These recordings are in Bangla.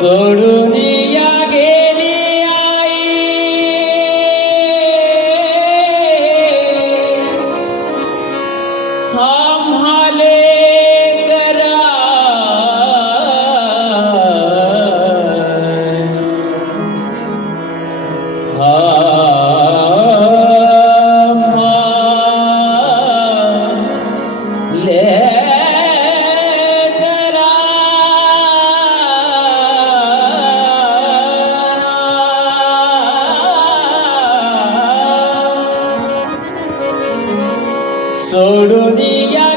চরণী सोडून या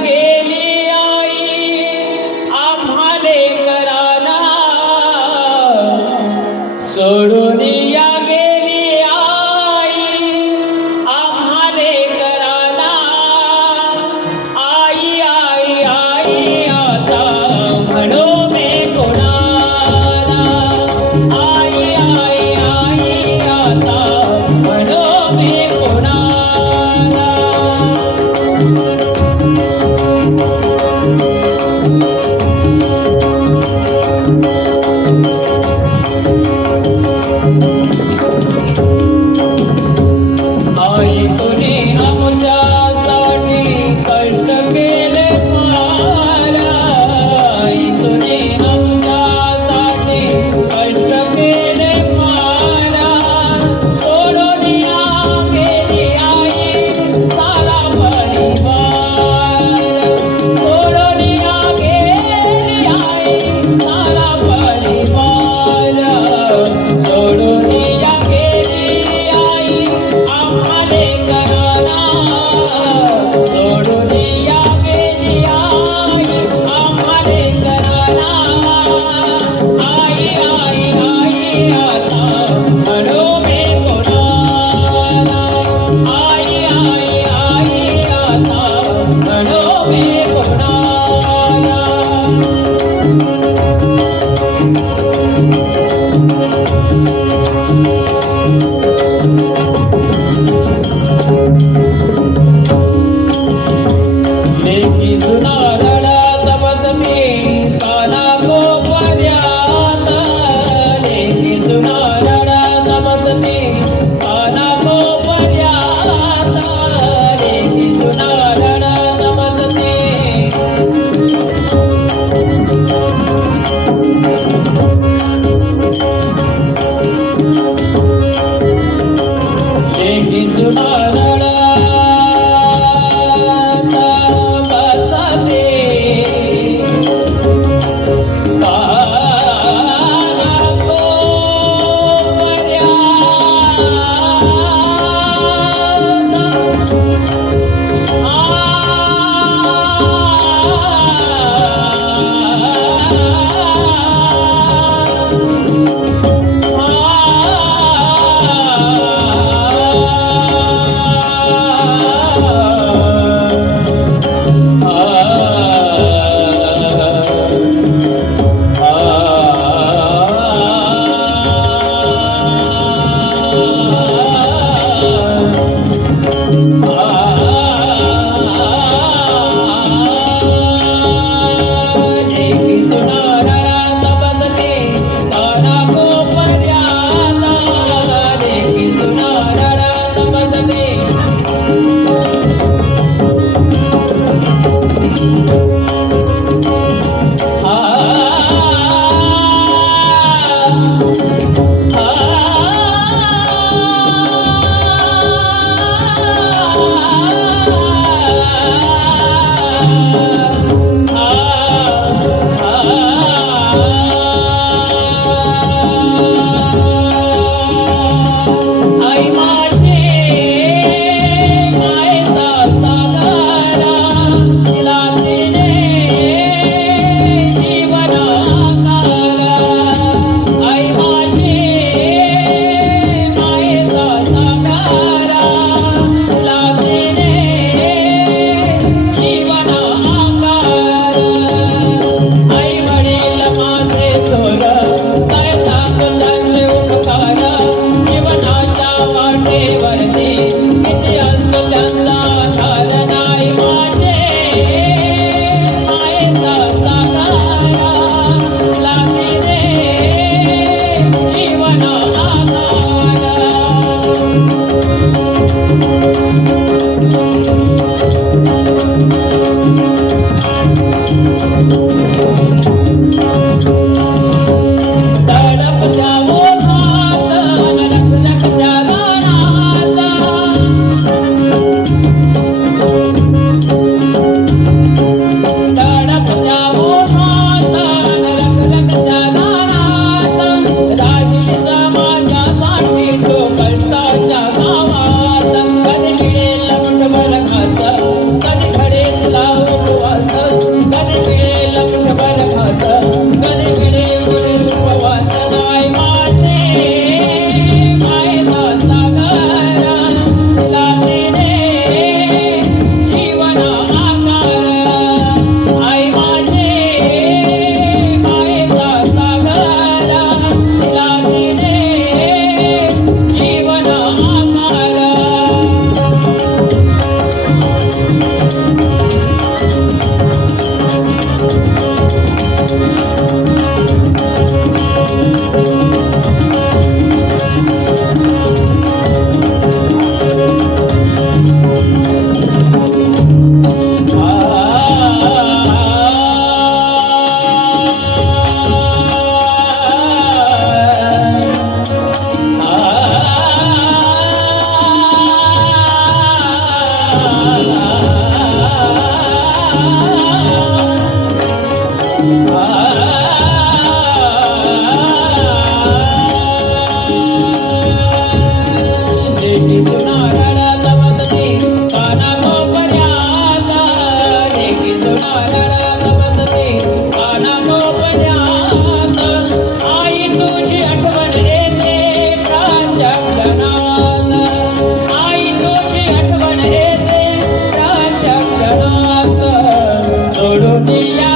সরদিয়া